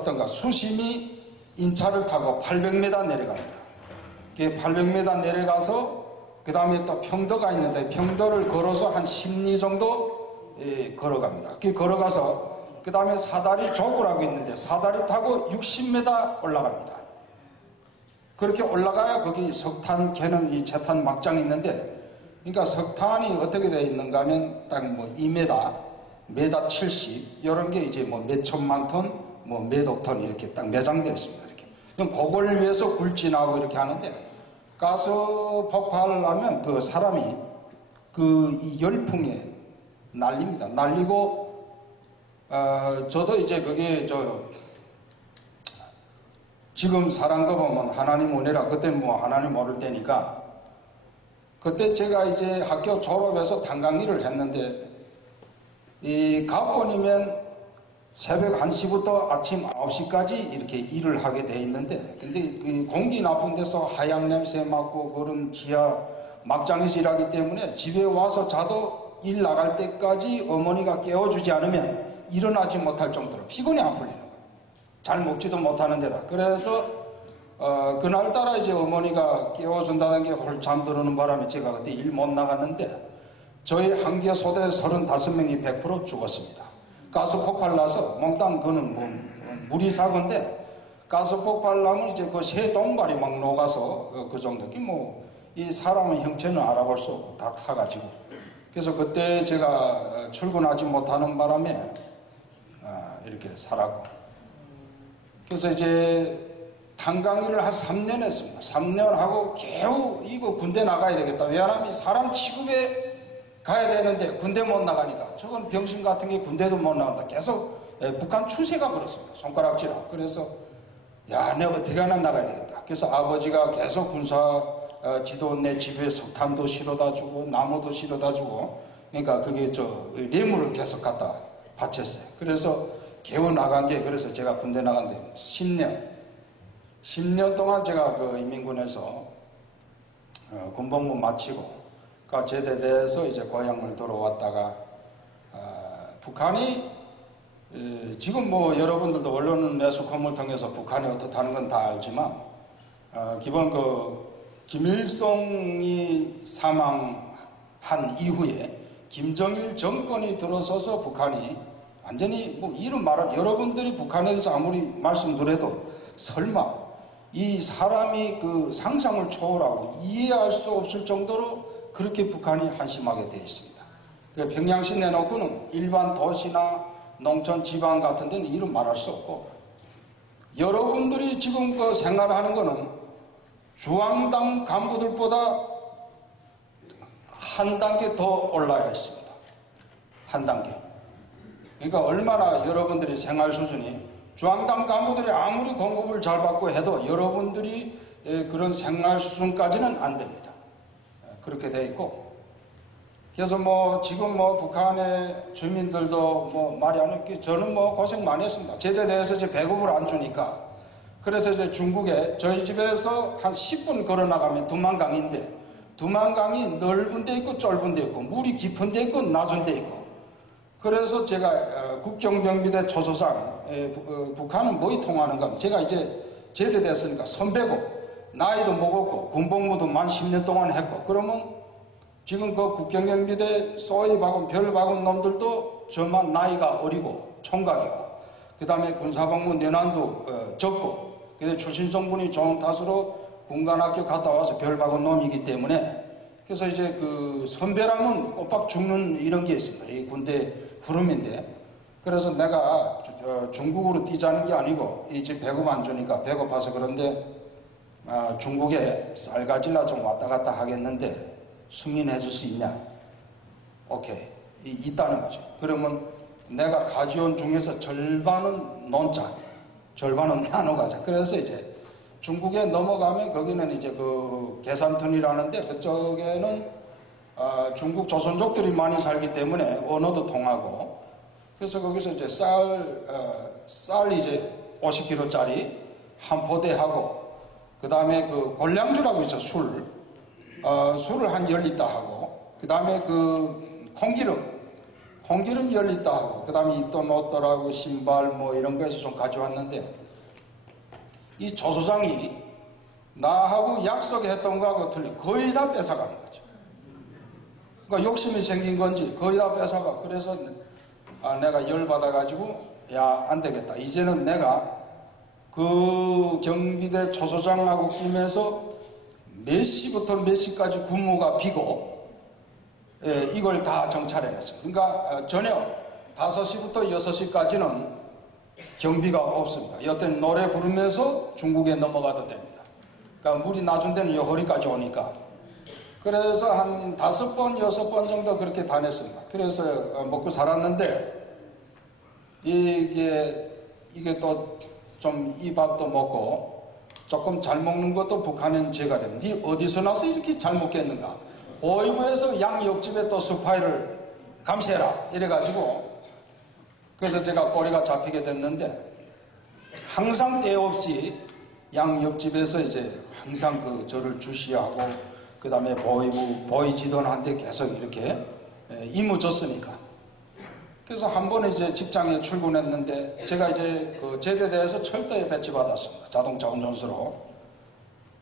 어떤가 수심이 인차를 타고 800m 내려갑니다. 800m 내려가서 그 다음에 또 평도가 있는데 평도를 걸어서 한 10리 정도 걸어갑니다. 걸어가서 그 다음에 사다리 조구라고 있는데 사다리 타고 60m 올라갑니다. 그렇게 올라가야 거기 석탄 캐는 이 재탄 막장이 있는데, 그러니까 석탄이 어떻게 되어 있는가 하면 딱 뭐 2m, 메다 70 이런 게 이제 뭐 몇천만 톤, 뭐 몇억 톤 이렇게 딱 매장되어 있습니다. 이렇게. 그럼 그걸 위해서 굴진하고 이렇게 하는데, 가스 폭발을 하면 그 사람이 그 이 열풍에 날립니다. 날리고 저도 이제 그게 지금 사람 거 보면 하나님 은혜라, 그때는 뭐 하나님 모를 때니까, 그때 제가 이제 학교 졸업해서 탄광일을 했는데, 이 가본이면 새벽 1시부터 아침 9시까지 이렇게 일을 하게 돼 있는데, 근데 그 공기 나쁜 데서 하향 냄새 맡고 그런 지하 막장에서 일하기 때문에 집에 와서 자도 일 나갈 때까지 어머니가 깨워주지 않으면 일어나지 못할 정도로 피곤이 안 풀리는 거예요. 잘 먹지도 못하는 데다. 그래서 그날따라 이제 어머니가 깨워준다는 게 홀 잠들어오는 바람에 제가 그때 일 못 나갔는데, 저희 한개 소대 35명이 100% 죽었습니다. 가스 폭발 나서 몽땅 그는 뭐 물이 사건데, 가스 폭발 나면 이제 그 새 동발이 막 녹아서 그 정도. 뭐 이 사람의 형체는 알아볼 수 없고 다 타가지고. 그래서 그때 제가 출근하지 못하는 바람에 이렇게 살았고. 그래서 이제 탄광일을 한 3년 했습니다. 3년 하고 겨우 이거 군대 나가야 되겠다. 왜냐하면 사람 취급에 가야 되는데 군대 못 나가니까, 저건 병신 같은 게 군대도 못 나간다. 계속 북한 추세가 그렇습니다. 손가락질하고. 그래서 야, 내가 어떻게 하나 나가야 되겠다. 그래서 아버지가 계속 군사 지도 내 집에 석탄도 실어다 주고 나무도 실어다 주고, 그러니까 그게 뇌물을 계속 갖다 바쳤어요. 그래서 겨우 나간 게, 그래서 제가 군대 나간 데 10년 동안 제가 그 인민군에서 군복무 마치고 제대돼서 이제 고향을 돌아왔다가, 북한이 지금 뭐 여러분들도 언론 매스컴을 통해서 북한이 어떻다는 건 다 알지만, 기본 그 김일성이 사망한 이후에 김정일 정권이 들어서서 북한이 완전히 뭐 이런 말을, 여러분들이 북한에 대해서 아무리 말씀드려도 설마 이 사람이 그 상상을 초월하고 이해할 수 없을 정도로 그렇게 북한이 한심하게 되어 있습니다. 평양시 내놓고는 일반 도시나 농촌 지방 같은 데는 이런 말할 수 없고, 여러분들이 지금 그 생활하는 거는 중앙당 간부들보다 한 단계 더 올라야 있습니다. 한 단계. 그러니까 얼마나 여러분들이 생활 수준이, 중앙당 간부들이 아무리 공급을 잘 받고 해도 여러분들이 그런 생활 수준까지는 안 됩니다. 그렇게 돼 있고, 그래서 뭐 지금 뭐 북한의 주민들도 뭐 말이 안 했기, 저는 뭐 고생 많이 했습니다. 제대돼서 이제 배급을 안 주니까. 그래서 이제 중국에 저희 집에서 한 10분 걸어 나가면 두만강인데, 두만강이 넓은 데 있고 좁은 데 있고 물이 깊은 데 있고 낮은 데 있고, 그래서 제가 국경경비대 초소장, 북한은 뭐이 통하는가, 제가 이제 제대됐으니까 선배고 나이도 먹었고 군복무도 만 10년 동안 했고, 그러면 지금 그 국경경비대 소위박은 별박은 놈들도 저만 나이가 어리고 총각이고, 그 다음에 군사복무 내난도 적고, 그래서 출신 성분이 좋은 탓으로 군관학교 갔다 와서 별박은 놈이기 때문에, 그래서 이제 그 선배라면 꼬박 죽는 이런 게 있습니다. 이 군대 흐름인데, 그래서 내가 중국으로 뛰자는 게 아니고, 이 집 배급 안 주니까 배고파서 그런데 중국에 쌀 가지라 좀 왔다 갔다 하겠는데 승인해 줄 수 있냐? 오케이. 있다는 거죠. 그러면 내가 가져온 중에서 절반은 논자, 절반은 나눠 가자. 그래서 이제 중국에 넘어가면 거기는 이제 그 계산턴이라는데, 그쪽에는 중국 조선족들이 많이 살기 때문에 언어도 통하고, 그래서 거기서 이제 쌀 이제 50kg짜리 한 포대하고, 그 다음에 그 골량주라고 있어, 술을 한 10리터 하고, 그 다음에 그 콩기름 홍기름 열렸다 하고 그 다음에 입도 놓더라고 신발 뭐 이런 거에서 좀 가져왔는데 이 조소장이 나하고 약속했던 거하고 틀리 거의 다 뺏어가는 거죠. 그러니까 욕심이 생긴 건지 거의 다 뺏어가. 그래서 내가 열받아가지고 야, 안 되겠다. 이제는 내가 그 경비대 조소장하고 끼면서 몇 시부터 몇 시까지 근무가 비고 이걸 다 정찰해냈어요. 그러니까 저녁 5시부터 6시까지는 경비가 없습니다. 여태 노래 부르면서 중국에 넘어가도 됩니다. 그러니까 물이 낮은 데는 요 허리까지 오니까. 그래서 한 5번, 6번 정도 그렇게 다녔습니다. 그래서 먹고 살았는데 이게 또 좀 이 밥도 먹고 조금 잘 먹는 것도 북한은 죄가 됩니다. 니 어디서 나서 이렇게 잘 먹겠는가? 보이부에서 양 옆집에 또 스파이를 감시해라 이래가지고 그래서 제가 꼬리가 잡히게 됐는데 항상 때 없이 양 옆집에서 이제 항상 그 저를 주시하고 그 다음에 보이지던한테 계속 이렇게 이무졌으니까. 그래서 한 번 이제 직장에 출근했는데 제가 이제 그 제대대에서 철도에 배치받았습니다. 자동차 운전수로.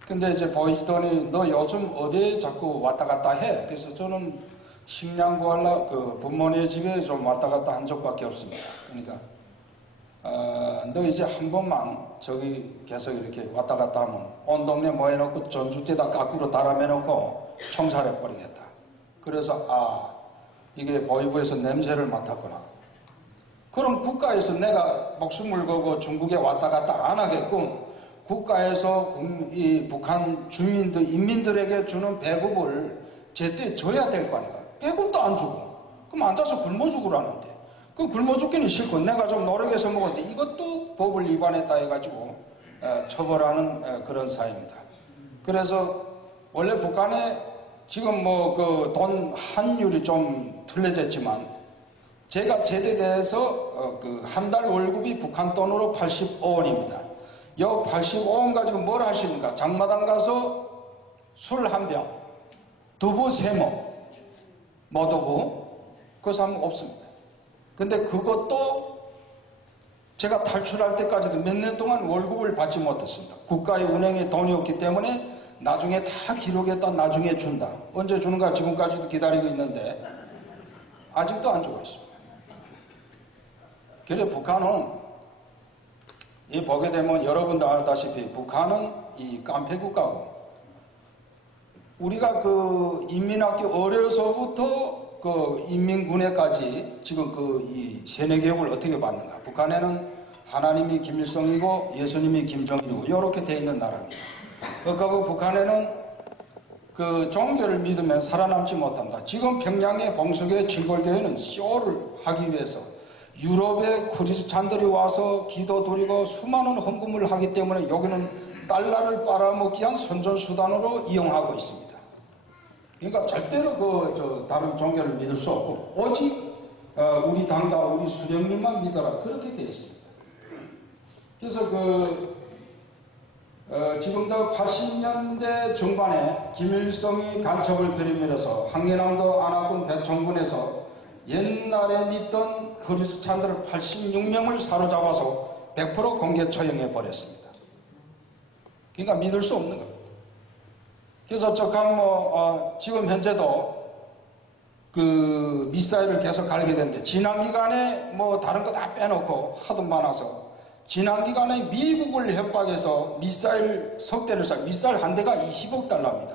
근데 이제 보이지더니 너 요즘 어디에 자꾸 왔다 갔다 해? 그래서 저는 식량 구하려 그 부모님 집에 좀 왔다 갔다 한 적밖에 없습니다. 그러니까 너 이제 한 번만 저기 계속 이렇게 왔다 갔다 하면 온 동네 모여놓고 전주대다 까꾸로 달아매놓고 총살해버리겠다. 그래서 이게 보이부에서 냄새를 맡았구나. 그럼 국가에서 내가 목숨을 걸고 중국에 왔다 갔다 안 하게끔 국가에서 이 북한 주민들, 인민들에게 주는 배급을 제때 줘야 될 거 아닌가. 배급도 안 주고. 그럼 앉아서 굶어 죽으라는데. 그 굶어 죽기는 싫고 내가 좀 노력해서 먹었는데 이것도 법을 위반했다 해가지고 처벌하는 그런 사회입니다. 그래서 원래 북한에 지금 뭐 그 돈 환율이 좀 틀려졌지만 제가 제대돼서 그 한 달 월급이 북한 돈으로 85원입니다. 요 85원 가지고 뭘 하십니까? 장마당 가서 술 한 병, 두부 3모, 모두부 그 사람 없습니다. 근데 그것도 제가 탈출할 때까지도 몇 년 동안 월급을 받지 못했습니다. 국가의 운행에 돈이 없기 때문에 나중에 다 기록했다 나중에 준다. 언제 주는가 지금까지도 기다리고 있는데 아직도 안 주고 있습니다. 그래 북한은 이 보게 되면 여러분도 아다시피 북한은 이 깡패 국가고 우리가 그 인민학교 어려서부터 그 인민군에까지 지금 그 이 세뇌교육을 어떻게 받는가. 북한에는 하나님이 김일성이고 예수님이 김정일이고 이렇게 돼 있는 나라입니다. 그리고 북한에는 그 종교를 믿으면 살아남지 못한다. 지금 평양의 봉수교회 진골교회는 쇼를 하기 위해서 유럽의 크리스찬들이 와서 기도 드리고 수많은 헌금을 하기 때문에 여기는 달러를 빨아먹기 위한 선전수단으로 이용하고 있습니다. 그러니까 절대로 다른 종교를 믿을 수 없고 오직 우리 당과 우리 수령님만 믿어라 그렇게 되어 있습니다. 그래서 지금도 80년대 중반에 김일성이 간첩을 들이밀어서 항해남도 안압군 백청군에서 옛날에 믿던 크리스찬들을 86명을 사로잡아서 100% 공개 처형해 버렸습니다. 그러니까 믿을 수 없는 겁니다. 그래서 지금 현재도 그 미사일을 계속 갈게 되는데 지난 기간에 뭐 다른 거 다 빼놓고 하도 많아서 지난 기간에 미국을 협박해서 미사일 석대를 쏴 미사일 한 대가 20억 달러입니다.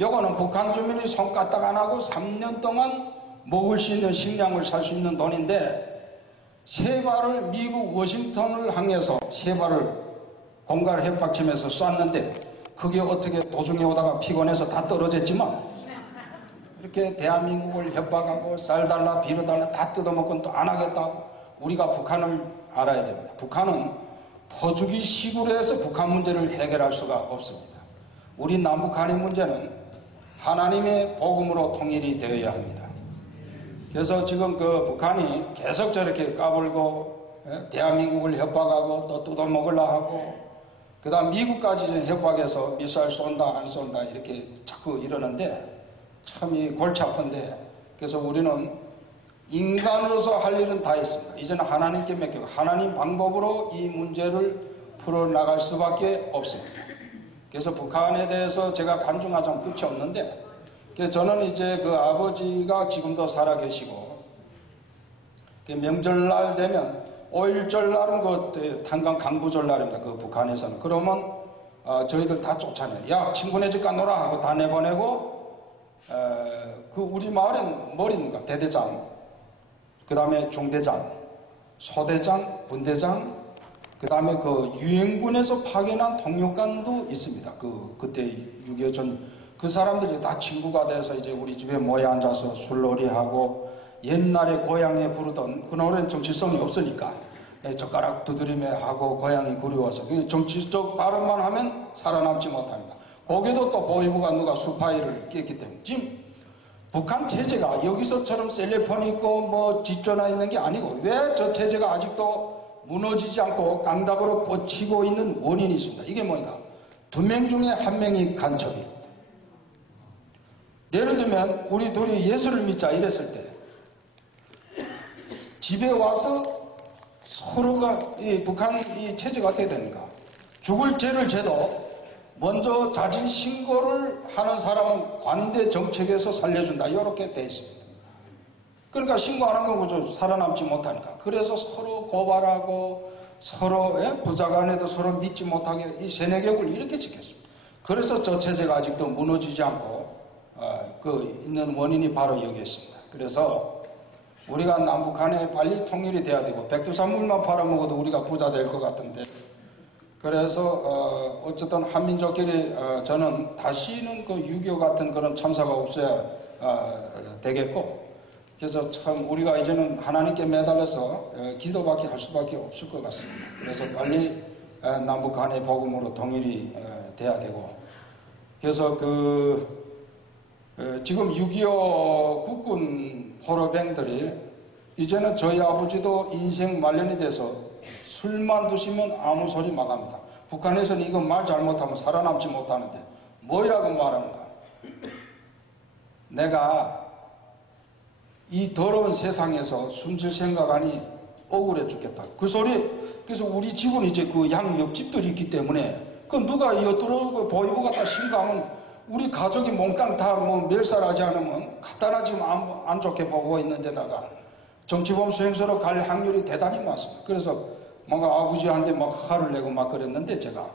요거는 북한 주민이 손 까딱 안 하고 3년 동안 먹을 수 있는 식량을 살 수 있는 돈인데 세 발을 미국 워싱턴을 향해서 세 발을 공갈 협박치면서 쐈는데 그게 어떻게 도중에 오다가 피곤해서 다 떨어졌지만 이렇게 대한민국을 협박하고 쌀 달라 비료 달라 다 뜯어먹고 또 안 하겠다고 우리가 북한을 알아야 됩니다. 북한은 퍼주기 식으로 해서 북한 문제를 해결할 수가 없습니다. 우리 남북한의 문제는 하나님의 복음으로 통일이 되어야 합니다. 그래서 지금 그 북한이 계속 저렇게 까불고 대한민국을 협박하고 또 뜯어먹으려 하고 그 다음 미국까지 협박해서 미사일 쏜다 안 쏜다 이렇게 자꾸 이러는데 참 이 골치 아픈데 그래서 우리는 인간으로서 할 일은 다 했습니다. 이제는 하나님께 맡기고 하나님 방법으로 이 문제를 풀어나갈 수밖에 없습니다. 그래서 북한에 대해서 제가 간증하자면 끝이 없는데, 그래서 저는 이제 그 아버지가 지금도 살아계시고, 명절날 되면 5.1절 날은 그 탄광 강부절 날입니다. 그 북한에서는. 그러면 저희들 다 쫓아내요. 야, 친구네 집 가노라 하고 다 내보내고, 그 우리 마을엔 뭘 있는가? 대대장, 그 다음에 중대장, 소대장, 분대장, 그 다음에 그 유엔군에서 파견한 통역관도 있습니다. 그때 6.25 전, 그 사람들이 다 친구가 돼서 이제 우리 집에 모여 앉아서 술놀이하고, 옛날에 고향에 부르던 그 노래는 정치성이 없으니까 젓가락 두드리며 하고 고향이 그리워서 정치적 발언만 하면 살아남지 못합니다. 거기도 또 보위부가 누가 수파이를 깼기 때문에 지금 북한 체제가 여기서처럼 셀레폰 있고 뭐 집전화 있는 게 아니고 왜 저 체제가 아직도 무너지지 않고 깡다구로 뻗치고 있는 원인이 있습니다. 이게 뭐니까 2명 중에 1명이 간첩입니다. 예를 들면 우리 둘이 예수를 믿자 이랬을 때 집에 와서 서로가 북한 이 체제가 어떻게 되는가? 죽을 죄를 져도 먼저 자진 신고를 하는 사람은 관대 정책에서 살려준다. 이렇게 돼 있습니다. 그러니까 신고 안 한 건 살아남지 못하니까. 그래서 서로 고발하고 서로 부자간에도 서로 믿지 못하게 이 세뇌격을 이렇게 지켰습니다. 그래서 저 체제가 아직도 무너지지 않고 있는 원인이 바로 여기 있습니다. 그래서 우리가 남북한에 빨리 통일이 돼야 되고 백두산물만 팔아먹어도 우리가 부자 될 것 같은데, 그래서 어쨌든 한민족끼리 저는 다시는 그 6.25 같은 그런 참사가 없어야 되겠고, 그래서 참 우리가 이제는 하나님께 매달려서 기도밖에 할 수밖에 없을 것 같습니다. 그래서 빨리 남북한의 복음으로 통일이 돼야 되고, 그래서 지금 6.25 국군 포로병들이 이제는 저희 아버지도 인생 말년이 돼서 술만 드시면 아무 소리 막 합니다. 북한에서는 이거 말 잘못하면 살아남지 못하는데 뭐라고 말하는가? 내가 이 더러운 세상에서 숨질 생각하니 억울해 죽겠다. 그 소리. 그래서 우리 집은 이제 그 양 옆집들이 있기 때문에 그 누가 이것들을 보위부가 다 신고하면 우리 가족이 몽땅 다 뭐 멸살하지 않으면 갖다나 지금 안 좋게 보고 있는 데다가 정치범 수행소로 갈 확률이 대단히 많습니다. 그래서 뭔가 아버지한테 막 화를 내고 막 그랬는데, 제가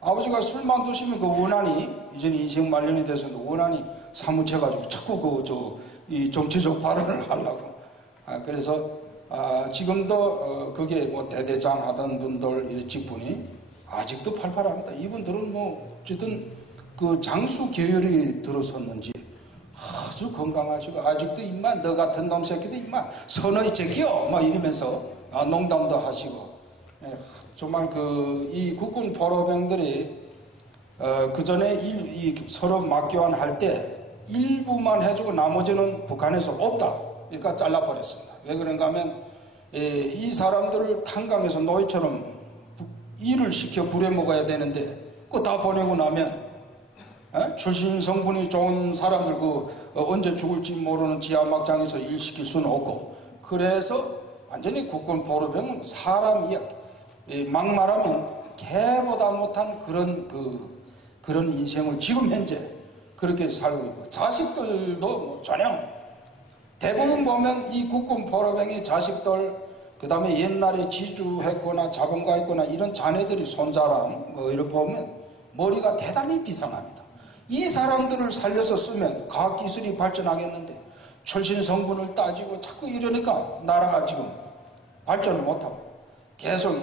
아버지가 술만 드시면 그 원한이 이제는 인생 말년이 돼서도 원한이 사무쳐가지고 자꾸 이 정치적 발언을 하려고. 그래서 지금도 그게 뭐 대대장 하던 분들 이 직분이 아직도 팔팔합니다. 이분들은 뭐 어쨌든 그 장수 계열이 들어섰는지 아주 건강하시고 아직도 임마 너 같은 놈 새끼도 임마 선의 제기요 막 이러면서 농담도 하시고, 정말 이 국군 포로병들이 그 전에 서로 맞교환할 때 일부만 해주고 나머지는 북한에서 없다. 그러니까 잘라버렸습니다. 왜 그런가 하면 이 사람들을 탄광에서 노예처럼 일을 시켜 부려먹어야 되는데 그거 다 보내고 나면 출신 성분이 좋은 사람을 언제 죽을지 모르는 지하막장에서 일 시킬 수는 없고, 그래서 완전히 국군 포로병은 사람 이야기, 막 말하면 개보다 못한 그런 인생을 지금 현재 그렇게 살고 있고, 자식들도 뭐 전혀 대부분 보면 이 국군 포로병의 자식들, 그 다음에 옛날에 지주했거나 자본가했거나 이런 자네들이 손자랑 뭐 이렇게 보면 머리가 대단히 비상합니다. 이 사람들을 살려서 쓰면 과학기술이 발전하겠는데 출신 성분을 따지고 자꾸 이러니까 나라가 지금 발전을 못하고 계속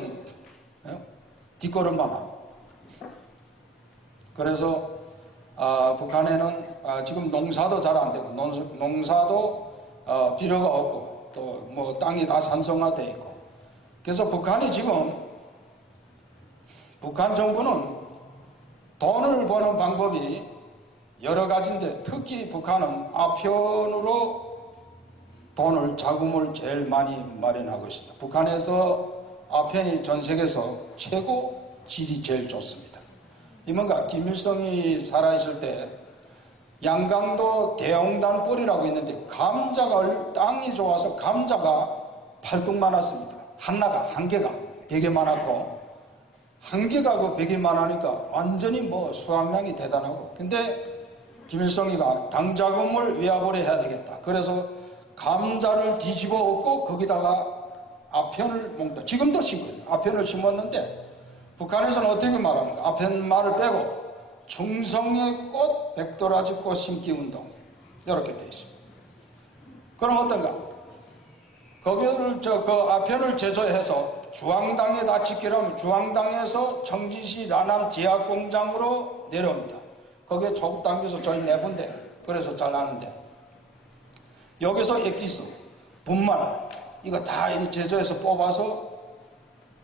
뒷걸음만 하고. 그래서 북한에는 지금 농사도 잘 안 되고 농사도 필요가 없고 또 뭐 땅이 다 산성화되어 있고, 그래서 북한이 지금 북한 정부는 돈을 버는 방법이 여러 가지인데 특히 북한은 아편으로 자금을 제일 많이 마련하고 있습니다. 북한에서 아편이 전 세계에서 최고 질이 제일 좋습니다. 이 뭔가 김일성이 살아있을 때 양강도 대홍단 뻘이라고 있는데 감자가 땅이 좋아서 감자가 팔뚝 많았습니다. 하나가 한 개가 되게 많았고 한 개가 그 벽이 많으니까 완전히 뭐 수확량이 대단하고 근데 김일성이가 당자금을 위압을 해야 되겠다. 그래서 감자를 뒤집어 엎고 거기다가 아편을 먹다. 지금도 심거든요. 아편을 심었는데 북한에서는 어떻게 말합니까? 아편 말을 빼고 충성의 꽃, 백도라지 꽃 심기 운동 이렇게 되어 있습니다. 그럼 어떤가? 거기를 그 아편을 제조해서 주황당에다 짓기라면 주황당에서 청진시 라남 제약공장으로 내려옵니다. 거기에 조국 당겨서 저희 내분대 그래서 잘 아는데 여기서 엑기스, 분말 이거 다 제조해서 뽑아서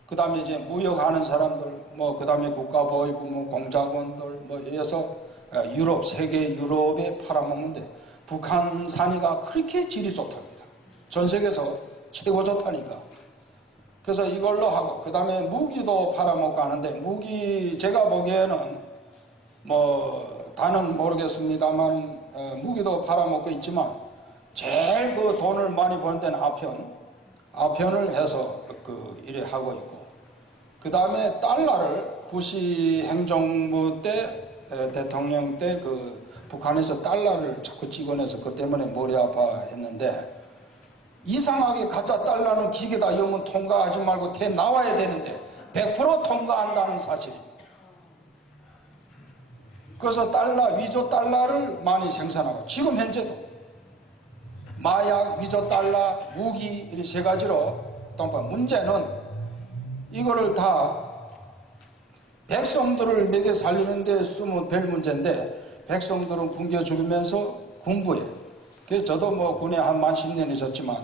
그 다음에 이제 무역하는 사람들 뭐 그 다음에 국가보위부 뭐 공작원들 뭐 이래서 유럽 세계 유럽에 팔아먹는데 북한 산이가 그렇게 질이 좋답니다. 전 세계에서 최고 좋다니까. 그래서 이걸로 하고 그 다음에 무기도 팔아먹고 하는데 무기 제가 보기에는 뭐 다는 모르겠습니다만 무기도 팔아먹고 있지만 제일 그 돈을 많이 버는 데는 아편을 해서 그 일에 하고 있고 그 다음에 달러를 부시 행정부 때 대통령 때 그 북한에서 달러를 자꾸 찍어내서 그 때문에 머리 아파했는데 이상하게 가짜 달러는 기계다 이러면 통과하지 말고 대 나와야 되는데 100% 통과한다는 사실입니다. 그래서 위조 달러를 많이 생산하고 지금 현재도 마약, 위조 달러, 무기 이 세 가지로 동반 문제는 이거를 다 백성들을 먹여 살리는 데 쓰면 별 문제인데 백성들은 굶겨 죽이면서 군부에 그래서 저도 뭐 군에 한 10년 있었지만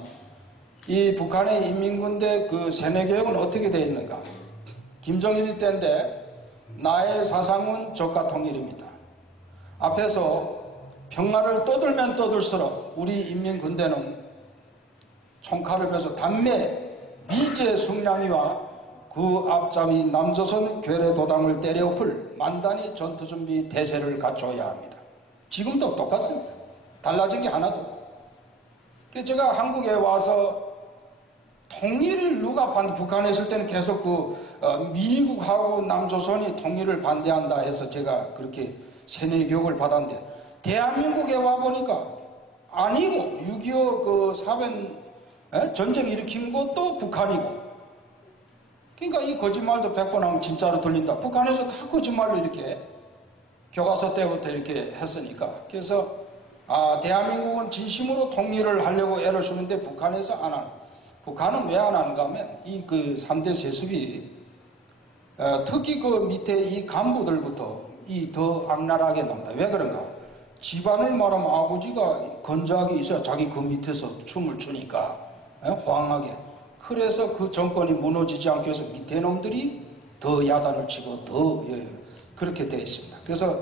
이 북한의 인민군대 그 세뇌교육은 어떻게 되어 있는가? 김정일 때인데 나의 사상은 조카 통일입니다. 앞에서 평화를 떠들면 떠들수록 우리 인민군대는 총칼을 빼서 담배 미제 승량이와 그 앞잡이 남조선 괴뢰도당을 때려엎을 만단위 전투준비 대세를 갖춰야 합니다. 지금도 똑같습니다. 달라진 게 하나도 없고. 그래서 제가 한국에 와서 통일을 누가 북한에 있을 때는 계속 미국하고 남조선이 통일을 반대한다 해서 제가 그렇게 세뇌 교육을 받았는데 대한민국에 와보니까 아니고 6.25 그 사변 전쟁 일으킨 것도 북한이고 그러니까 이 거짓말도 100번 하면 진짜로 들린다. 북한에서 다 거짓말로 이렇게 교과서 때부터 이렇게 했으니까 그래서 대한민국은 진심으로 통일을 하려고 애를 쓰는데 북한에서 안 하는 북한은 왜 안 하는가 하면 이 그 3대 세습이 특히 그 밑에 이 간부들부터 이 더 악랄하게 나온다. 왜 그런가? 집안을 말하면 아버지가 건조하게 있어야 자기 그 밑에서 춤을 추니까 호황하게. 그래서 그 정권이 무너지지 않게 해서 밑에 놈들이 더 야단을 치고 더 그렇게 되어 있습니다. 그래서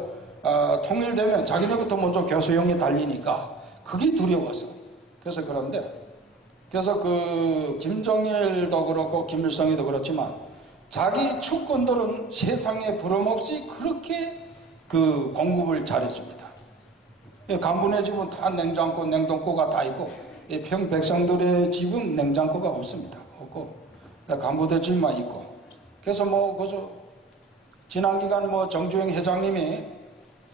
통일되면 자기네부터 먼저 교수형에 달리니까 그게 두려워서. 그래서 그래서 그 김정일도 그렇고 김일성이도 그렇지만 자기 축권들은 세상에 부름없이 그렇게 그 공급을 잘해줍니다. 간부네 집은 다 냉장고, 냉동고가 다 있고 평 백성들의 집은 냉장고가 없습니다. 없고 간부들 집만 있고 그래서 그저 지난 기간 정주행 회장님이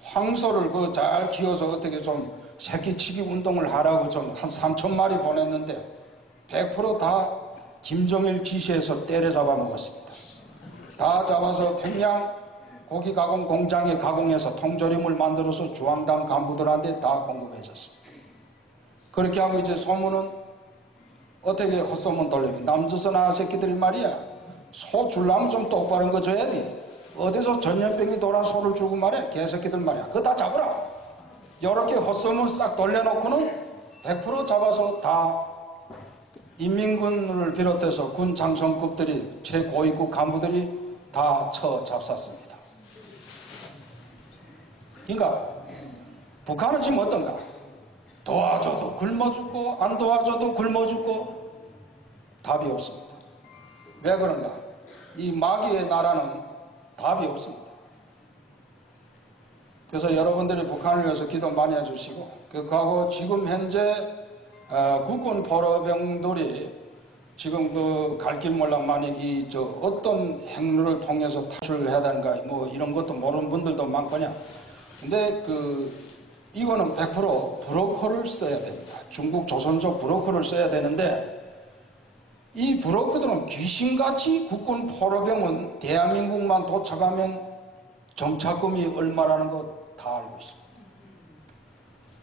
황소를 잘 키워서 어떻게 좀 새끼치기 운동을 하라고 좀 한 3,000마리 보냈는데 100% 김정일 지시해서 때려잡아 먹었습니다. 다 잡아서 평양 고기 가공 공장에 가공해서 통조림을 만들어서 주황당 간부들한테 다 공급해줬습니다. 그렇게 하고 이제 소문은 어떻게 헛소문 돌리면 남조선 아새끼들이 말이야 소 줄라면 좀 똑바른 거 줘야 돼. 어디서 전염병이 돌아 소를 주고 말이야 개새끼들 말이야 그거 다 잡으라. 이렇게 헛소문 싹 돌려놓고는 100% 잡아서 다 인민군을 비롯해서 군 장성급들이 최고위급 간부들이 다 잡쌌습니다. 그러니까 북한은 지금 어떤가? 도와줘도 굶어 죽고 안 도와줘도 굶어 죽고 답이 없습니다. 왜 그런가? 이 마귀의 나라는 답이 없습니다. 그래서 여러분들이 북한을 위해서 기도 많이 해주시고, 그하고 지금 현재 국군 포로병들이 지금 그 갈 길 몰라 많이 어떤 행로를 통해서 탈출을 해야 되는가 뭐 이런 것도 모르는 분들도 많거냐. 근데 이거는 100% 브로커를 써야 됩니다. 중국 조선족 브로커를 써야 되는데, 이 브로커들은 귀신같이 국군 포로병은 대한민국만 도착하면 정착금이 얼마라는 거 다 알고 있습니다.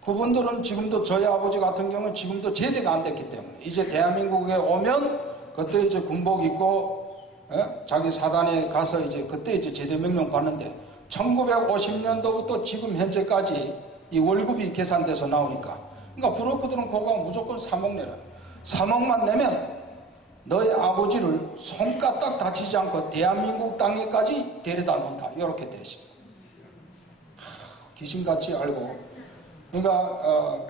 그분들은 지금도 저희 아버지 같은 경우는 지금도 제대가 안 됐기 때문에 이제 대한민국에 오면 그때 이제 군복 입고 자기 사단에 가서 이제 그때 이제 제대 명령 받는데, 1950년도부터 지금 현재까지 이 월급이 계산돼서 나오니까, 그러니까 브로커들은 그거 무조건 3억 내라. 3억만 내면 너의 아버지를 손가락 다치지 않고 대한민국 땅에까지 데려다 놓는다. 이렇게 되어 있습니다. 귀신같이 알고. 그러니까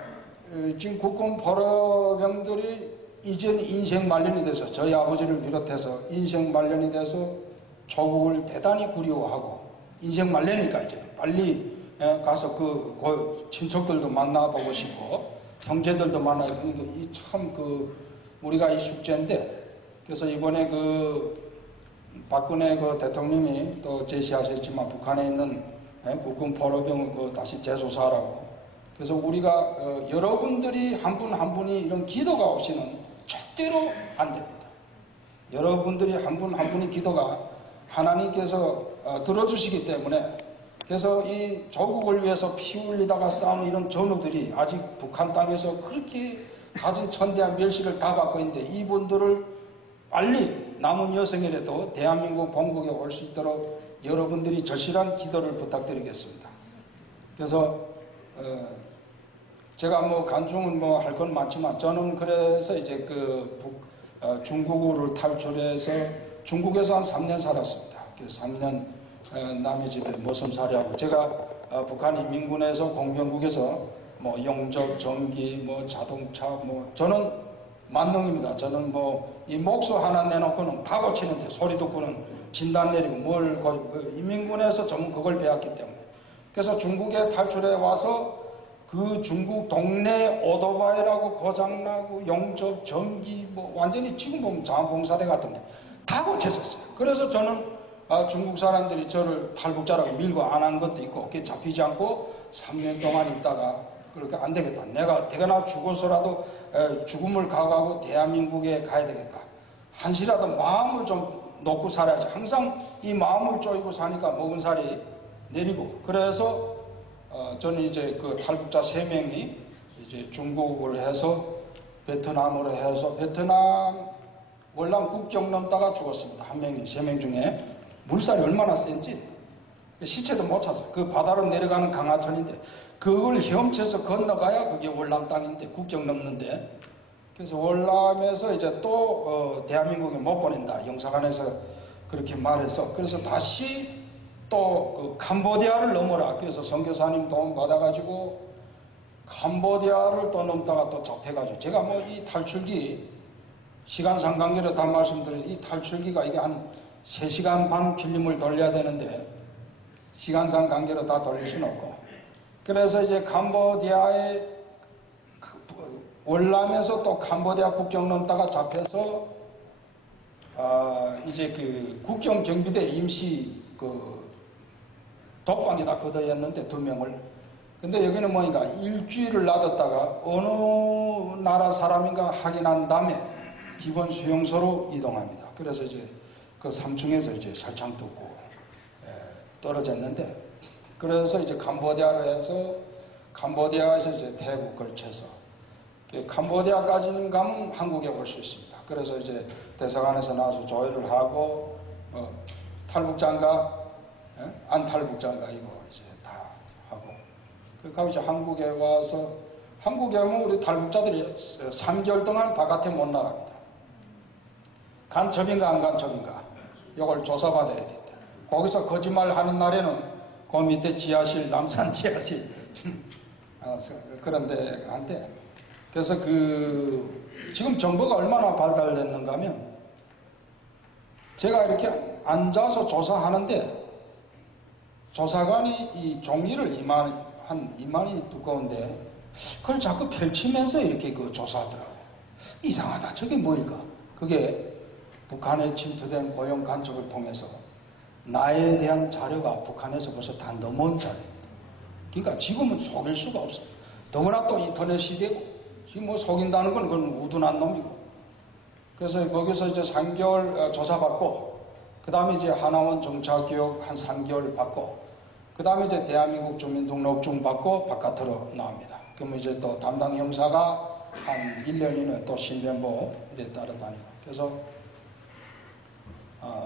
지금 국군 포로병들이 이젠 인생 말년이 돼서, 저희 아버지를 비롯해서 인생 말년이 돼서 조국을 대단히 그리워하고, 인생 말년이니까 이제 빨리 가서 그 친척들도 만나보고 싶고 형제들도 만나고, 참 우리가 이 숙제인데, 그래서 이번에 박근혜 대통령이 또 제시하셨지만 북한에 있는 국군 포로병을 다시 재조사하라고. 그래서 우리가 여러분들이 한 분 한 분이 이런 기도가 없이는 절대로 안 됩니다. 여러분들이 한 분 한 분이 기도가 하나님께서 들어주시기 때문에, 그래서 이 조국을 위해서 피 흘리다가 싸우는 이런 전우들이 아직 북한 땅에서 그렇게 가진 천대한 멸시를 다 받고 있는데, 이분들을 빨리 남은 여생이라도 대한민국 본국에 올 수 있도록 여러분들이 절실한 기도를 부탁드리겠습니다. 그래서 제가 뭐 간증은 뭐 할 건 많지만, 저는 그래서 이제 중국을 탈출해서 중국에서 한 3년 살았습니다. 3년 남의 집에 모섬살이하고, 제가 북한 인민군에서 공병국에서 뭐 용접, 전기, 뭐 자동차, 뭐 저는 만능입니다. 저는 뭐 이 목소 하나 내놓고는 다 고치는데, 소리 듣고는 진단 내리고 인민군에서 전문 그걸 배웠기 때문에. 그래서 중국에 탈출해 와서 그 중국 동네 오토바이라고 고장나고 용접, 전기 뭐 완전히 지금 보면 자원봉사대 같은데 다 고쳐졌어요. 그래서 저는 중국 사람들이 저를 탈북자라고 밀고 안 한 것도 있고, 그게 잡히지 않고 3년 동안 있다가 그렇게 안 되겠다. 내가 대가나 죽어서라도 죽음을 각오하고 대한민국에 가야 되겠다. 한시라도 마음을 좀 놓고 살아야지. 항상 이 마음을 쪼이고 사니까 먹은 살이 내리고. 그래서 저는 이제 탈북자 3명이 이제 중국을 해서 베트남으로 해서, 베트남 월남 국경 넘다가 죽었습니다. 한 명이, 3명 중에. 물살이 얼마나 센지 시체도 못 찾아. 그 바다로 내려가는 강하천인데 그걸 헤엄쳐서 건너가야 그게 월남 땅인데, 국경 넘는데. 그래서 월남에서 이제 또 대한민국에 못 보낸다, 영사관에서 그렇게 말해서, 그래서 다시 또 캄보디아를 넘어라. 그래서 선교사님 도움 받아가지고 캄보디아를 또 넘다가 또 잡혀가지고, 제가 뭐 이 탈출기 시간상 관계로 다 말씀드린 이 탈출기가 이게 한 3시간 반 필름을 돌려야 되는데 시간상 관계로 다 돌릴 수는 없고, 그래서 이제 캄보디아에 월남에서 또 캄보디아 국경 넘다가 잡혀서 이제 국경 경비대 임시 독방에다 거둬였는데 2명을. 근데 여기는 뭐니까 일주일을 놔뒀다가 어느 나라 사람인가 확인한 다음에 기본 수용소로 이동합니다. 그래서 이제 그 3층에서 이제 살창 뜯고 떨어졌는데, 그래서 이제 캄보디아로 해서 캄보디아에서 이제 태국 걸쳐서 캄보디아까지는 가면 한국에 올 수 있습니다. 그래서 이제 대사관에서 나와서 조회를 하고 탈북자인가 안 탈북자인가 이거 이제 다 하고, 그러니까 이제 한국에 와서, 한국에 오면 우리 탈북자들이 3개월 동안 바깥에 못 나갑니다. 간첩인가 안 간첩인가 이걸 조사받아야 된다. 거기서 거짓말 하는 날에는 그 밑에 지하실, 남산 지하실 그런데 한데, 그래서 지금 정보가 얼마나 발달됐는가 하면, 제가 이렇게 앉아서 조사하는데 조사관이 이 종이를 한 2만이 두꺼운데 그걸 자꾸 펼치면서 이렇게 그 조사하더라고. 이상하다. 저게 뭐일까? 그게 북한에 침투된 고용 간첩을 통해서 나에 대한 자료가 북한에서 벌써 다 넘어온 자료입니다. 그러니까 지금은 속일 수가 없어요. 더구나 또 인터넷 시대고, 지금 뭐 속인다는 건 그건 우둔한 놈이고. 그래서 거기서 이제 3개월 조사받고, 그 다음에 이제 하나원 정착교육 한 3개월 받고, 그 다음에 이제 대한민국 주민등록증 받고 바깥으로 나옵니다. 그러면 이제 또 담당 형사가 한 1년 이내 또 신변보호 이래 따라다니고. 그래서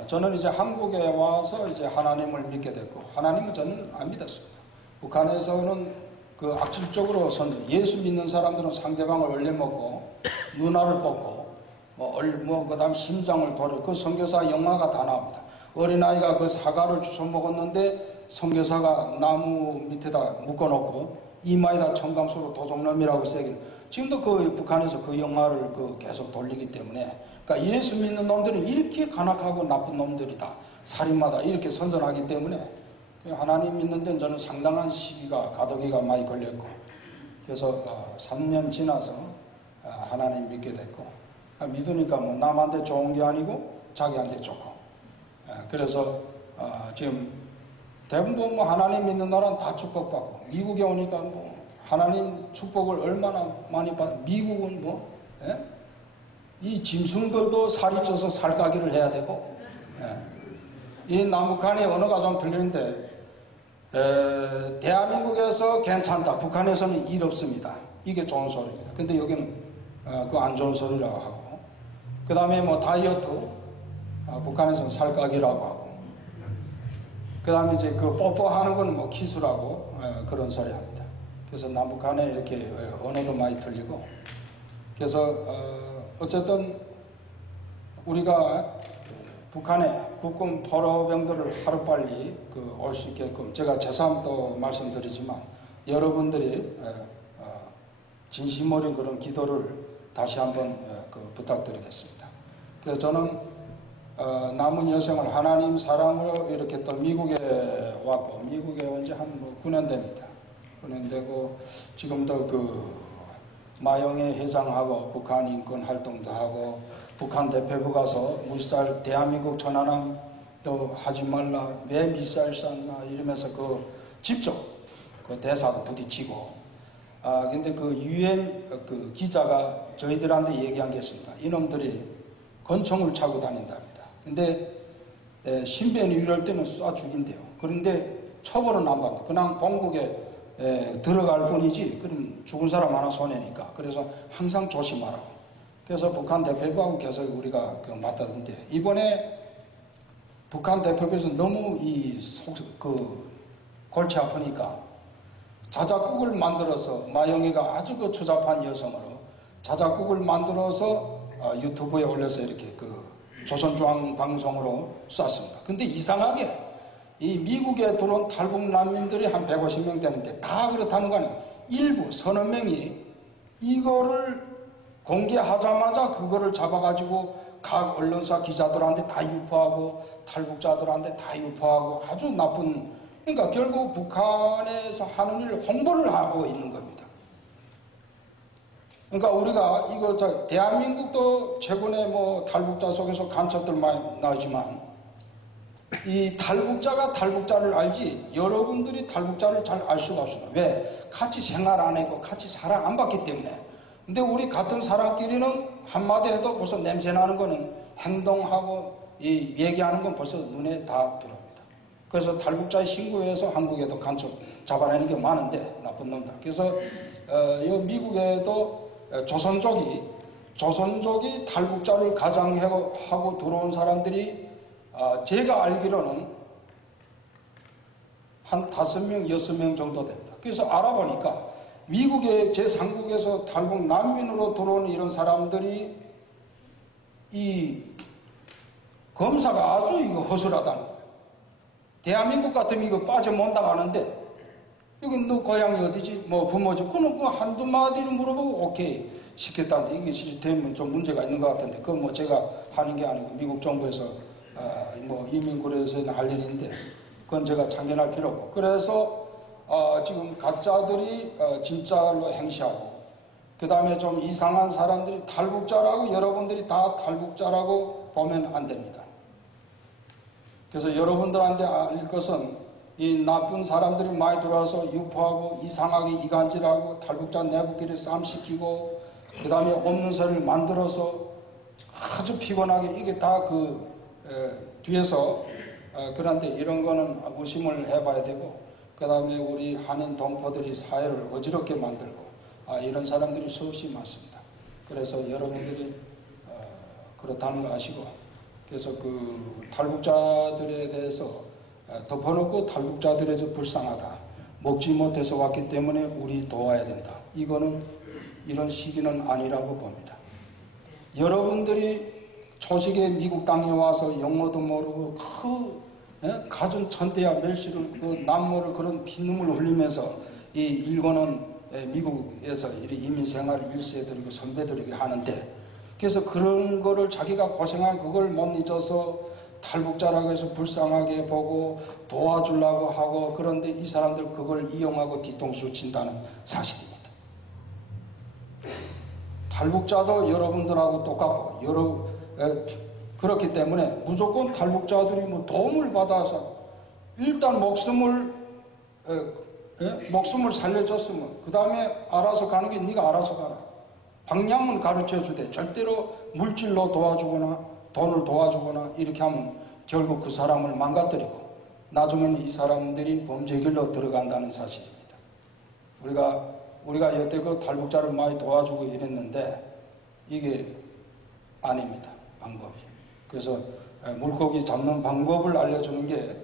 저는 이제 한국에 와서 이제 하나님을 믿게 됐고, 하나님은 저는 안 믿었습니다. 북한에서는 그 악질적으로 예수 믿는 사람들은 상대방을 얼려먹고, 눈알을 뽑고, 그 다음 심장을 도려, 그 선교사 영화가 다 나옵니다. 어린아이가 그 사과를 주워 먹었는데, 선교사가 나무 밑에다 묶어놓고, 이마에다 청강수로 도둑놈이라고 세긴, 지금도 그 북한에서 그 영화를 계속 돌리기 때문에, 그러니까 예수 믿는 놈들은 이렇게 간악하고 나쁜 놈들이다, 살인마다 이렇게 선전하기 때문에 하나님 믿는 데는 저는 상당한 시기가 가더기가 많이 걸렸고, 그래서 3년 지나서 하나님 믿게 됐고, 믿으니까 뭐 남한테 좋은 게 아니고 자기한테 좋고, 그래서 지금 대부분 뭐 하나님 믿는 나라는 다 축복받고, 미국에 오니까 뭐 하나님 축복을 얼마나 많이 받, 미국은 뭐, 이 짐승들도 살이 쪄서 살가기를 해야 되고, 이 남북한의 언어가 좀 틀리는데, 대한민국에서 괜찮다, 북한에서는 일 없습니다, 이게 좋은 소리입니다. 근데 여기는 그 안 좋은 소리라고 하고, 그 다음에 뭐 다이어트, 북한에서는 살가기라고 하고, 그 다음에 이제 그 뽀뽀하는 건 뭐 키스라고 그런 소리 합니다. 그래서 남북한에 이렇게 언어도 많이 틀리고, 그래서 어쨌든 우리가 북한에 국군 포로병들을 하루빨리 올 수 있게끔, 제가 제3도 말씀드리지만 여러분들이 진심 어린 그런 기도를 다시 한번 부탁드리겠습니다. 그래서 저는 남은 여생을 하나님 사랑으로 이렇게 또 미국에 왔고, 미국에 온 지 한 9년 됩니다. 9년 되고, 지금도 마영회 회장하고 북한 인권 활동도 하고, 북한 대표부 가서 물살 대한민국 전환함 또 하지 말라, 왜 미사일 쐈나 이러면서 직접 대사도 부딪히고, 근데 유엔 기자가 저희들한테 얘기한 게 있습니다. 이놈들이 권총을 차고 다닌답니다. 근데 신변이 이럴 때는 쏴 죽인대요. 그런데 처벌은 안 받아. 그냥 본국에 들어갈 뿐이지, 그럼 죽은 사람 하나 손해니까. 그래서 항상 조심하라고. 그래서 북한 대표부하고 계속 우리가 맞다던데, 이번에 북한 대표부에서 너무 골치 아프니까 자작국을 만들어서, 마영이가 아주 추잡한 여성으로 자작국을 만들어서 유튜브에 올려서 이렇게 조선중앙방송으로 쐈습니다. 근데 이상하게 이 미국에 들어온 탈북 난민들이 한 150명 되는데 다 그렇다는 거 아니에요. 일부 서너 명이 이거를 공개하자마자 그거를 잡아가지고 각 언론사 기자들한테 다 유포하고 탈북자들한테 다 유포하고 아주 나쁜, 그러니까 결국 북한에서 하는 일 홍보를 하고 있는 겁니다. 그러니까 우리가 대한민국도 최근에 뭐 탈북자 속에서 간첩들 많이 나오지만, 이 탈북자가 탈북자를 알지 여러분들이 탈북자를 잘 알 수가 없습니다. 왜? 같이 생활 안 했고 같이 사랑 안 받기 때문에. 근데 우리 같은 사람끼리는 한마디 해도 벌써 냄새 나는 거는, 행동하고 얘기하는 건 벌써 눈에 다 들어옵니다. 그래서 탈북자 신고해서 한국에도 간첩 잡아내는 게 많은데, 나쁜 놈들. 그래서 미국에도 조선족이 탈북자를 가장하고 들어온 사람들이 제가 알기로는 한 5명, 6명 정도 됩니다. 그래서 알아보니까 미국의 제3국에서 탈북 난민으로 들어온 이런 사람들이 이 검사가 아주 허술하다는 거예요. 대한민국 같으면 이거 빠져몬다고 하는데, 여기 너 고향이 어디지? 뭐 부모지? 그는 한두 마디를 물어보고 오케이 시켰다는데, 이게 시스템은 좀 문제가 있는 것 같은데, 그건 뭐 제가 하는 게 아니고 미국 정부에서 뭐 이민구에서 할 일인데, 그건 제가 참견할 필요 없고. 그래서 지금 가짜들이 진짜로 행시하고, 그 다음에 좀 이상한 사람들이 탈북자라고, 여러분들이 다 탈북자라고 보면 안 됩니다. 그래서 여러분들한테 알릴 것은 이 나쁜 사람들이 많이 들어와서 유포하고 이상하게 이간질하고 탈북자 내부끼리 싸움시키고 그 다음에 없는 소리를 만들어서 아주 피곤하게, 이게 다 뒤에서 그런데 이런 거는 의심을 해봐야 되고, 그 다음에 우리 한인 동포들이 사회를 어지럽게 만들고 이런 사람들이 수없이 많습니다. 그래서 여러분들이 그렇다는 거 아시고, 그래서 그 탈북자들에 대해서 덮어놓고 탈북자들에 대해서 불쌍하다, 먹지 못해서 왔기 때문에 우리 도와야 된다, 이거는 이런 시기는 아니라고 봅니다. 여러분들이 초식에 미국 땅에 와서 영어도 모르고 가진 천대야 멸시를, 그 남모를 그런 피눈물을 흘리면서 이 일본은 미국에서 이민 생활 1세들이고 선배들이고 하는데, 그래서 그런 거를 자기가 고생한 그걸 못 잊어서 탈북자라고 해서 불쌍하게 보고 도와주려고 하고, 그런데 이 사람들 그걸 이용하고 뒤통수 친다는 사실입니다. 탈북자도 여러분들하고 똑같고, 그렇기 때문에 무조건 탈북자들이 뭐 도움을 받아서 일단 목숨을 살려줬으면 그 다음에 알아서 가는 게 네가 알아서 가라, 방향은 가르쳐 주되 절대로 물질로 도와주거나 돈을 도와주거나 이렇게 하면 결국 그 사람을 망가뜨리고 나중에는 이 사람들이 범죄길로 들어간다는 사실입니다. 우리가 여태껏 탈북자를 많이 도와주고 이랬는데 이게 아닙니다, 방법이. 그래서 물고기 잡는 방법을 알려주는 게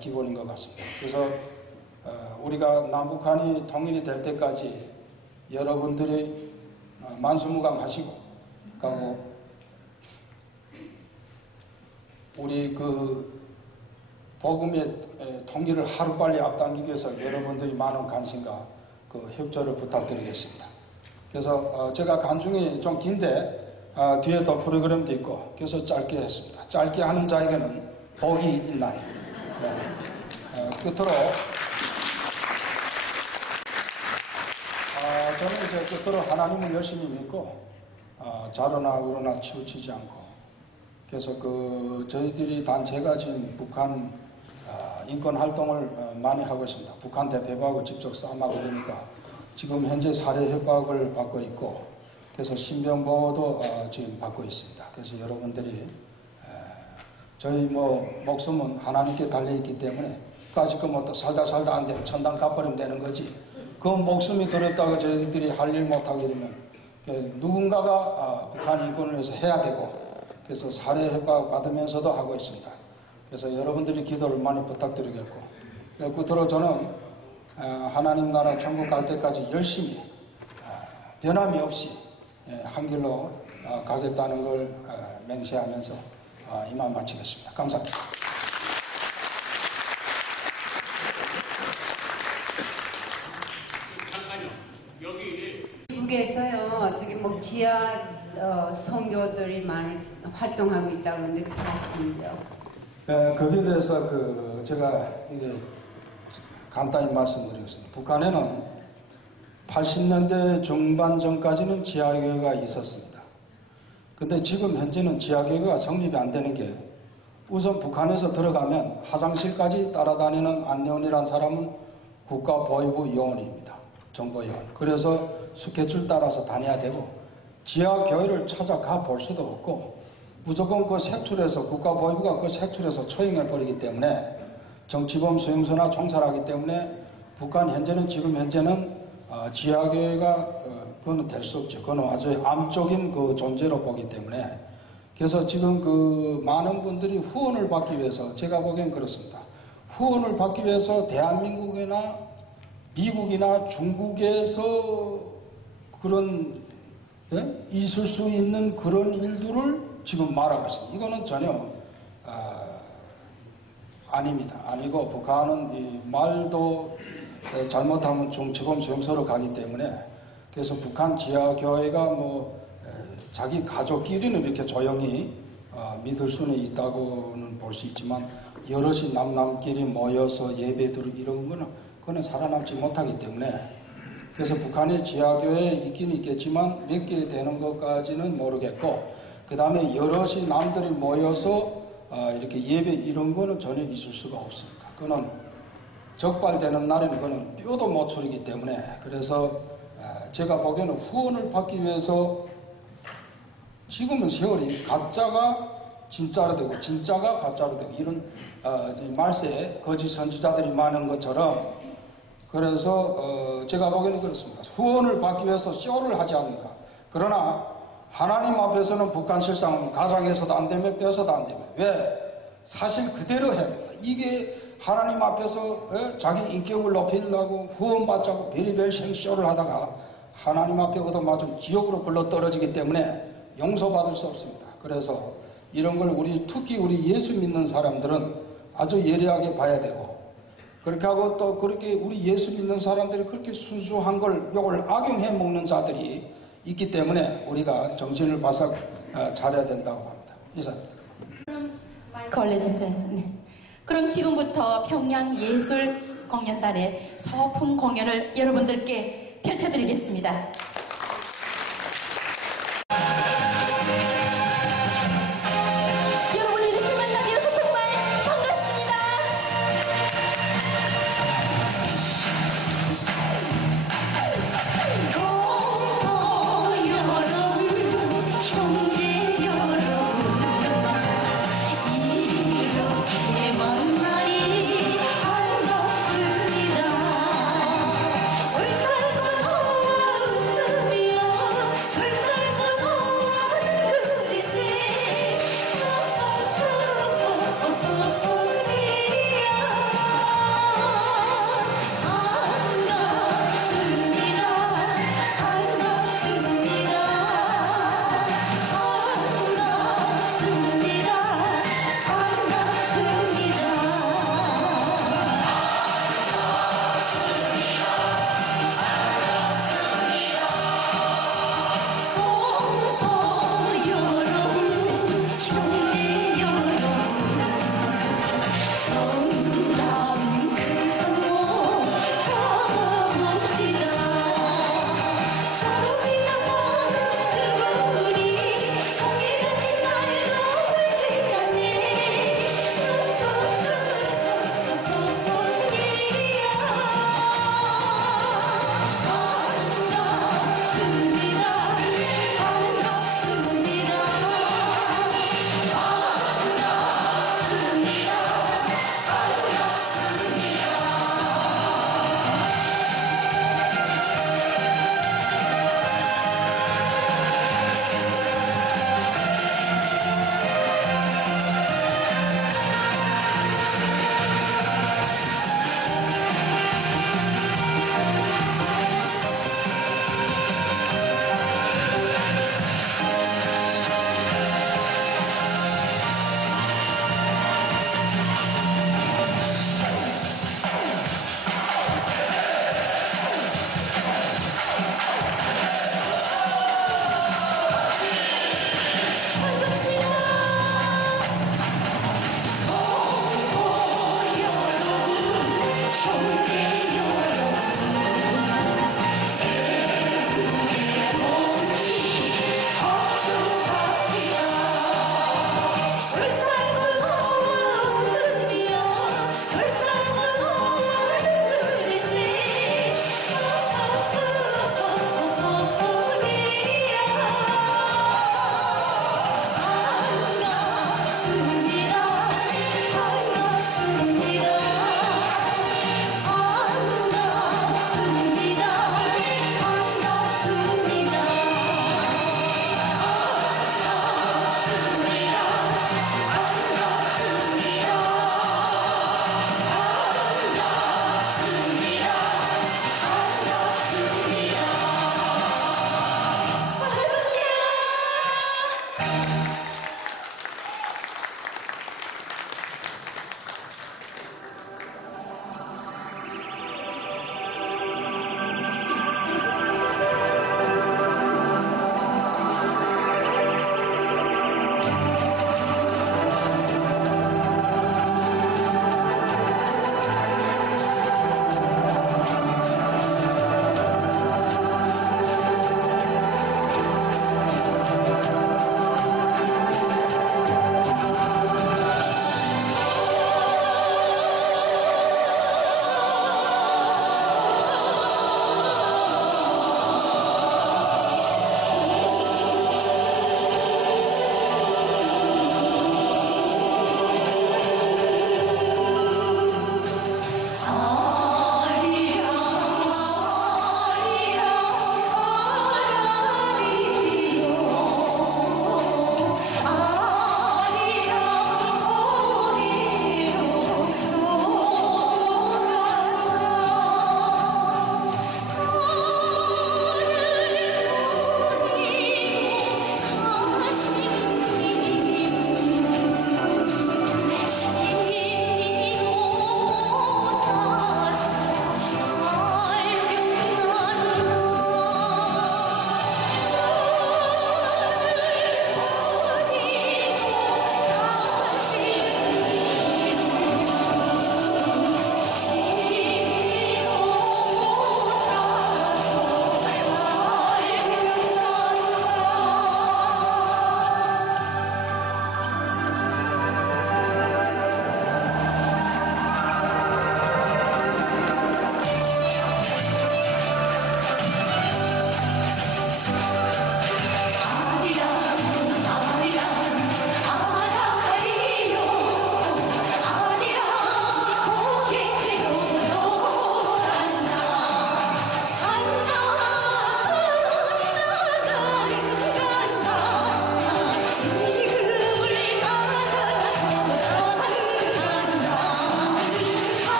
기본인 것 같습니다. 그래서 우리가 남북한이 통일이 될 때까지 여러분들이 만수무강하시고, 그리고 우리 그 복음의 통일을 하루빨리 앞당기기 위해서 여러분들이 많은 관심과 그 협조를 부탁드리겠습니다. 그래서 제가 간증이 좀 긴데 뒤에 더 프로그램도 있고 그래서 짧게 했습니다. 짧게 하는 자에게는 복이 있나니. 끝으로 저는 이제 끝으로 하나님을 열심히 믿고 자로나 우로나 치우치지 않고, 그래서 저희들이 단체가 지금 북한 인권 활동을 많이 하고 있습니다. 북한 대표하고 직접 싸움하고 그러니까 지금 현재 살해 협박을 받고 있고, 그래서 신변보호도 지금 받고 있습니다. 그래서 여러분들이 저희 목숨은 하나님께 달려있기 때문에 까짓거 또 살다 안 되면 천당 가버리면 되는 거지, 그 목숨이 들었다고 저희들이 할 일 못하게 되면 누군가가 북한 인권을 위해서 해야 되고, 그래서 살해 협박 받으면서도 하고 있습니다. 그래서 여러분들이 기도를 많이 부탁드리겠고, 끝으로 저는 하나님 나라 천국 갈 때까지 열심히 변함이 없이 한 길로 가겠다는 걸 맹세하면서 이만 마치겠습니다. 감사합니다. 미국에서요, 저기 지하 선교들이 많이 활동하고 있다고 하는데 그 사실이죠? 거기에 대해서 제가 이게 간단히 말씀드리겠습니다. 북한에는 80년대 중반 전까지는 지하교회가 있었습니다. 근데 지금 현재는 지하교회가 성립이 안 되는 게, 우선 북한에서 들어가면 화장실까지 따라다니는 안내원이라는 사람은 국가보위부 요원입니다. 정보요원. 그래서 스케줄 따라서 다녀야 되고, 지하교회를 찾아가 볼 수도 없고, 무조건 색출해서 국가보위부가 색출해서 처형해버리기 때문에, 정치범 수용소나 총살하기 때문에 북한 지금 현재는 지하교회가 그건 될 수 없죠. 그건 아주 암적인 존재로 보기 때문에, 그래서 지금 많은 분들이 후원을 받기 위해서, 제가 보기엔 그렇습니다. 후원을 받기 위해서 대한민국이나 미국이나 중국에서 그런 있을 수 있는 그런 일들을 지금 말하고 있습니다. 이거는 전혀 아닙니다. 아니고, 북한은 이 말도 잘못하면 중치범 수용소로 가기 때문에, 그래서 북한 지하교회가 자기 가족끼리는 이렇게 조용히 믿을 수는 있다고는 볼 수 있지만, 여럿이 남남끼리 모여서 예배드리고 이런 거는 그거는 살아남지 못하기 때문에, 그래서 북한의 지하교회에 있긴 있겠지만 몇 개 되는 것까지는 모르겠고, 그 다음에 여럿이 남들이 모여서 이렇게 예배 이런 거는 전혀 있을 수가 없습니다. 그거는 적발되는 날에는 그거는 뼈도 못 추리기 때문에, 그래서 제가 보기에는 후원을 받기 위해서 지금은 세월이 가짜가 진짜로 되고 진짜가 가짜로 되고 이런 말세에 거짓 선지자들이 많은 것처럼, 그래서 제가 보기에는 그렇습니다. 후원을 받기 위해서 쇼를 하지 않는가. 그러나 하나님 앞에서는 북한 실상은 가장해서도 안 되며 뺏어도 안 되며, 왜? 사실 그대로 해야 됩니다. 이게 하나님 앞에서 자기 인격을 높이려고 후원받자고 베리벨 생쇼를 하다가 하나님 앞에 얻어맞으면 지옥으로 굴러 떨어지기 때문에 용서받을 수 없습니다. 그래서 이런 걸 특히 우리 예수 믿는 사람들은 아주 예리하게 봐야 되고, 그렇게 하고 또 그렇게 우리 예수 믿는 사람들이 그렇게 순수한 걸 요걸 악용해 먹는 자들이 있기 때문에 우리가 정신을 바싹 차려야 된다고 합니다. 이상입니다. 걸려주세요. 네. 그럼 지금부터 평양 예술 공연단의 소품 공연을 여러분들께 펼쳐드리겠습니다. 여러분을 이렇게 만나뵈어서 정말 반갑습니다. 동포 여러분, 형제 여러분, 이렇게 만나니 반갑습니다. 울산과 좋아 웃음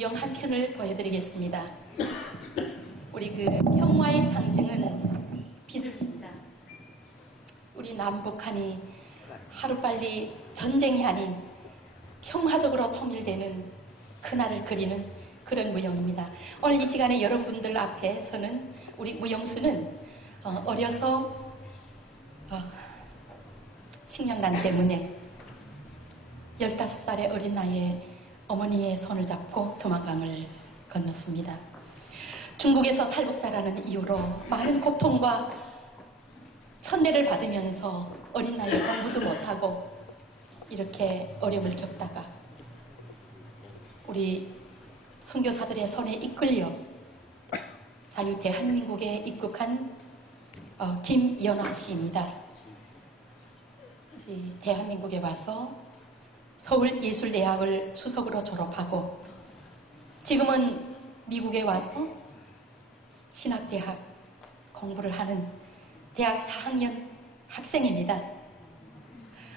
무용 한 편을 보여드리겠습니다. 우리 그 평화의 상징은 비둘기입니다. 우리 남북한이 하루빨리 전쟁이 아닌 평화적으로 통일되는 그날을 그리는 그런 무용입니다. 오늘 이 시간에 여러분들 앞에서는 우리 무용수는 어려서 식량난 때문에 15살의 어린 나이에 어머니의 손을 잡고 도망강을 건넜습니다. 중국에서 탈북자라는 이유로 많은 고통과 천대를 받으면서 어린 나이에 공부도 못하고 이렇게 어려움을 겪다가 우리 선교사들의 손에 이끌려 자유 대한민국에 입국한 김연화 씨입니다. 대한민국에 와서 서울예술대학을 수석으로 졸업하고 지금은 미국에 와서 신학대학 공부를 하는 대학 4학년 학생입니다.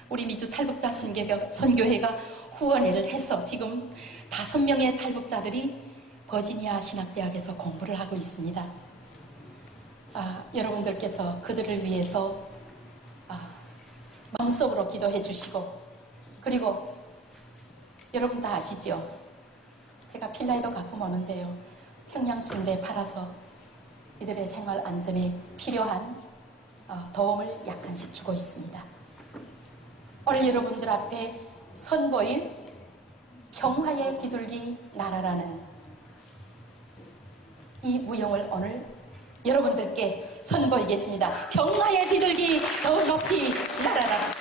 우리 미주 탈북자 선교회가 후원회를 해서 지금 5명의 탈북자들이 버지니아 신학대학에서 공부를 하고 있습니다. 여러분들께서 그들을 위해서 마음속으로 기도해 주시고, 그리고 여러분 다 아시죠? 제가 필라에도 가끔 오는데요. 평양순대 팔아서 이들의 생활 안전에 필요한 도움을 약간씩 주고 있습니다. 오늘 여러분들 앞에 선보일 평화의 비둘기 날아라는 이 무용을 오늘 여러분들께 선보이겠습니다. 평화의 비둘기 더 높이 날아라.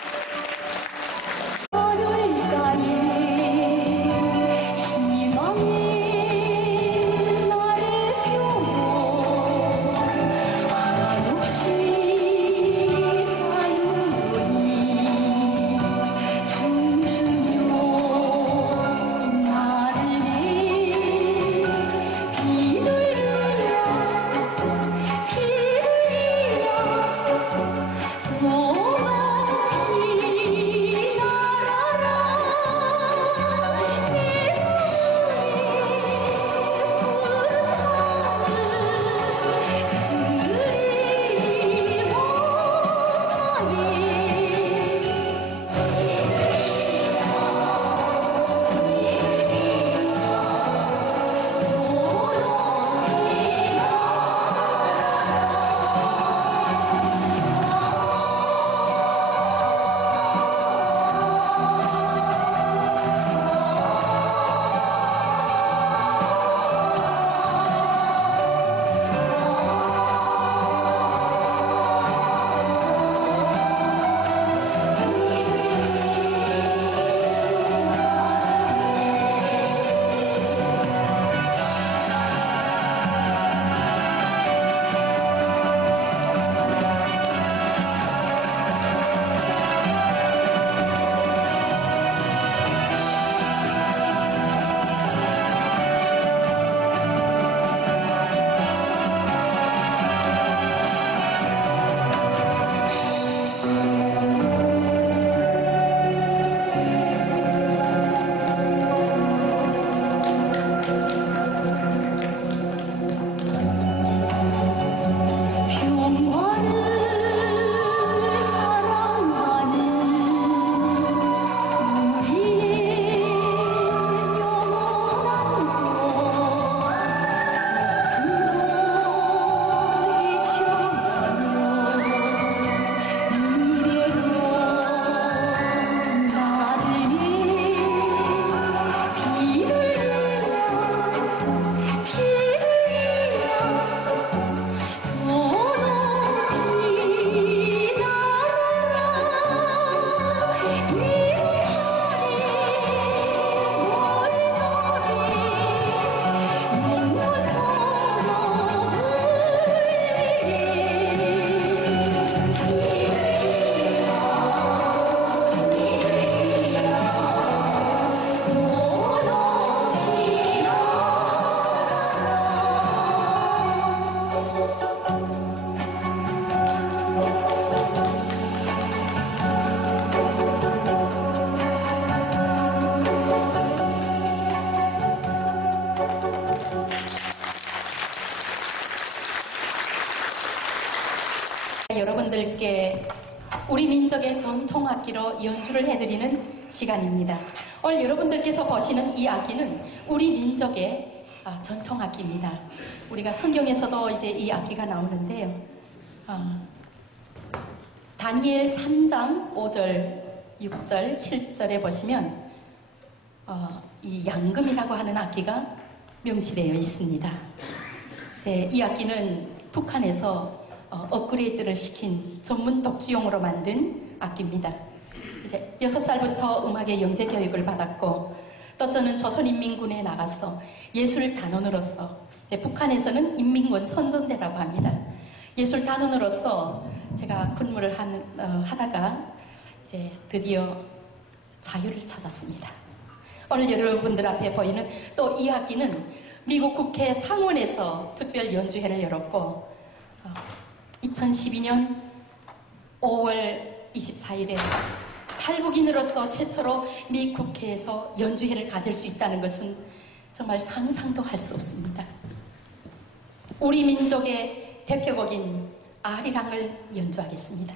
Oh 우리 민족의 전통 악기로 연주를 해드리는 시간입니다. 오늘 여러분들께서 보시는 이 악기는 우리 민족의 전통 악기입니다. 우리가 성경에서도 이제 이 악기가 나오는데요. 다니엘 3장 5절, 6절, 7절에 보시면 이 양금이라고 하는 악기가 명시되어 있습니다. 이제 이 악기는 북한에서 업그레이드를 시킨 전문 독주용으로 만든 악기입니다. 이제 6살부터 음악의 영재 교육을 받았고 또 저는 조선인민군에 나가서 예술단원으로서 이제 북한에서는 인민군 선전대라고 합니다. 예술단원으로서 제가 근무를 하다가 이제 드디어 자유를 찾았습니다. 오늘 여러분들 앞에 보이는 또 이 악기는 미국 국회 상원에서 특별 연주회를 열었고 2012년 5월 24일에 탈북인으로서 최초로 미 국회에서 연주회를 가질 수 있다는 것은 정말 상상도 할 수 없습니다. 우리 민족의 대표곡인 아리랑을 연주하겠습니다.